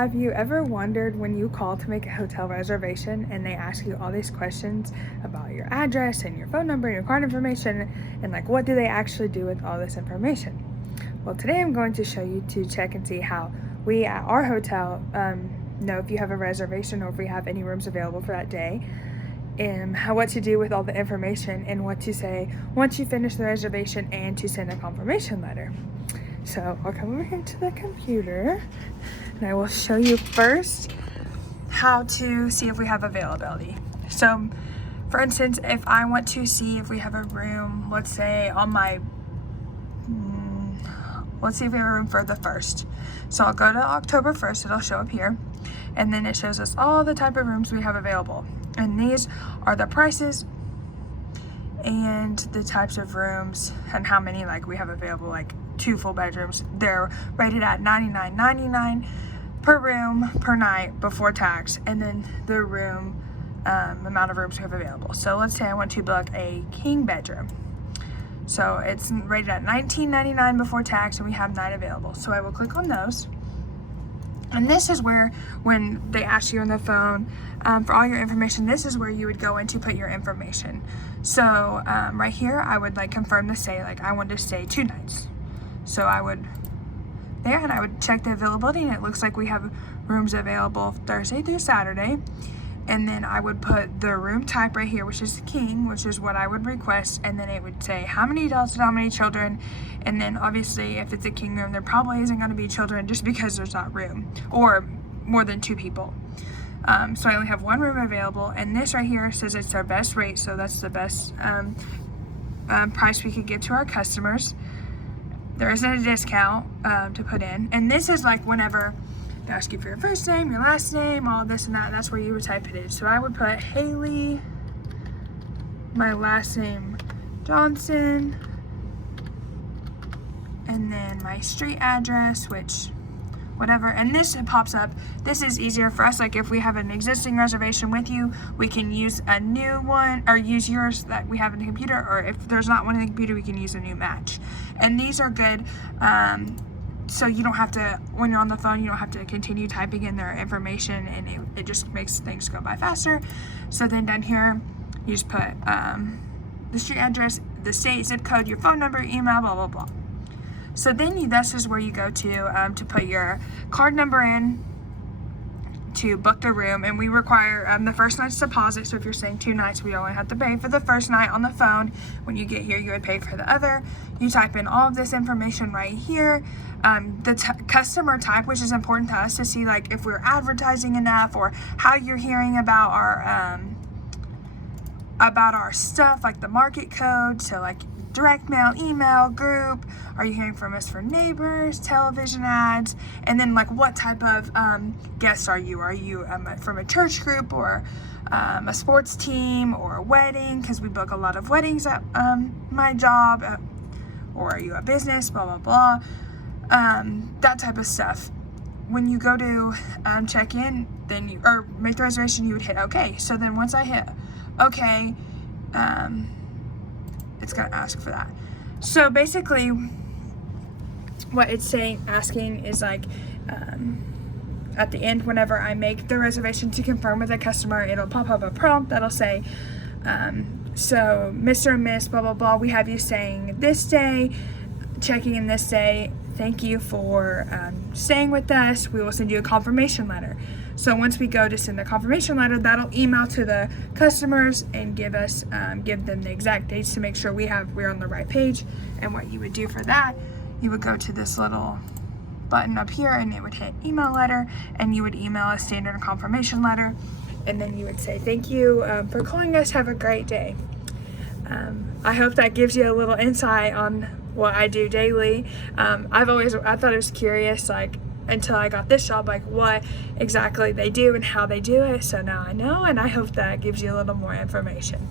Have you ever wondered when you call to make a hotel reservation and they ask you all these questions about your address and your phone number and your card information, and like what do they actually do with all this information? Well, today I'm going to show you to check and see how we at our hotel know if you have a reservation or if we have any rooms available for that day, and what to do with all the information and what to say once you finish the reservation and to send a confirmation letter. So I'll come over here to the computer and I will show you first how to see if we have availability. So for instance, if I want to see if we have a room, let's say on my, let's see if we have a room for the 1st. So I'll go to October 1st, it'll show up here. And then it shows us all the type of rooms we have available. And these are the prices and the types of rooms and how many like we have available, like 2 full bedrooms. They're rated at $99.99 per room per night before tax, and then the room amount of rooms we have available. So let's say I want to book a king bedroom. So it's rated at $19.99 before tax, and we have 9 available. So I will click on those. And this is where, when they ask you on the phone for all your information, this is where you would go in to put your information. So right here, I would like confirm to say like I want to stay 2 nights. So I would there and I would check the availability, and it looks like we have rooms available Thursday through Saturday. And then I would put the room type right here, which is king, which is what I would request. And then it would say how many adults and how many children. And then obviously if it's a king room, there probably isn't going to be children just because there's not room or more than 2 people. So I only have 1 room available. And this right here says it's our best rate. So that's the best price we could give to our customers. There isn't a discount to put in. And this is like whenever they ask you for your first name, your last name, all this and that, that's where you would type it in. So I would put Haleigh, my last name Johnson, and then my street address, which whatever, and this pops up. This is easier for us, like if we have an existing reservation with you, we can use a new one or use yours that we have in the computer, or if there's not one in the computer, we can use a new match. And these are good so you don't have to, when you're on the phone, you don't have to continue typing in their information, and it just makes things go by faster. So then down here you just put the street address, the state, zip code, your phone number, email, blah blah blah. So then this is where you go to put your card number in to book the room, and we require the first night's deposit. So if you're staying 2 nights, we only have to pay for the first night on the phone. When you get here, you would pay for the other. You type in all of this information right here. The customer type, which is important to us to see like if we're advertising enough or how you're hearing about our stuff, like the market code. So like direct mail, email, group. Are you hearing from us for neighbors, television ads? And then like what type of guests are you? Are you from a church group or a sports team or a wedding? Because we book a lot of weddings at my job. Or are you a business? Blah, blah, blah. That type of stuff. When you go to check in, then or make the reservation, you would hit okay. So then once I hit okay, it's gonna ask for that. So basically what it's asking is like at the end, whenever I make the reservation to confirm with a customer, it'll pop up a prompt that'll say so Mr. and Miss blah blah blah, we have you staying this day, checking in this day, thank you for staying with us. We will send you a confirmation letter. So once we go to send the confirmation letter, that'll email to the customers and give them the exact dates to make sure we're on the right page. And what you would do for that, you would go to this little button up here, and it would hit email letter, and you would email a standard confirmation letter, and then you would say thank you for calling us. Have a great day. I hope that gives you a little insight on what I do daily. I thought it was curious, like until I got this job, like what exactly they do and how they do it. So now I know, and I hope that gives you a little more information.